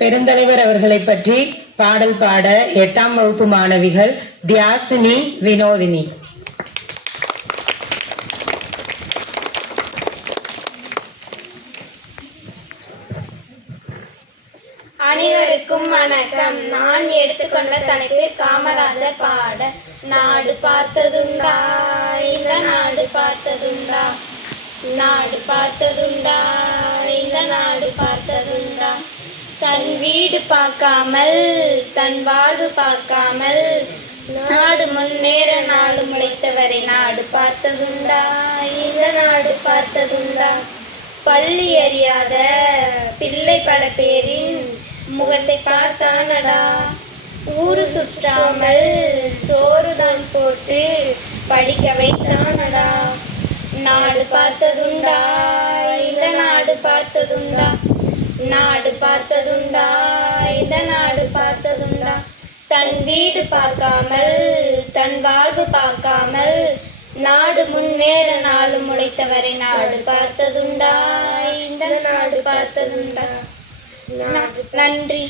பெருந்தலைவர் அவர்களை பற்றி பாடல் பாட 8ஆம் வகுப்பு மாணவிகள் தியாசினி, வினோதினி. அனைவருக்கும் வணக்கம். நான் எடுத்துக்கொண்ட தலைப்பு காமராஜர் பாட. நாடு பார்த்ததுண்டா, இந்த நாடு பார்த்ததுண்டா, நாடு பார்த்ததுண்டா, இந்த நாடு பார்த்ததுண்டா. தன் வீடு பார்க்காமல், தன் வாழ்வு பார்க்காமல், நாடு முன்னேற நாடு முளைத்தவரை நாடு பார்த்ததுண்டா, இந்த நாடு பார்த்ததுண்டா. பள்ளி அறியாத பிள்ளை பல பேரின் முகத்தை பார்த்தானடா, ஊரு சுற்றாமல் சோறுதான் போட்டு படிக்க வைத்தானடா. நாடு பார்த்ததுண்டா, இந்த நாடு பார்த்ததுண்டா, நாடு பார்த்ததுண்டா, இந்த நாடு பார்த்ததுண்டா. தன் வீடு பார்க்காமல், தன் வாழ்வு பார்க்காமல், நாடு முன்னேற நாடு முளைத்தவரை நாடு பார்த்ததுண்டா, இந்த நாடு பார்த்ததுண்டா. நன்றி.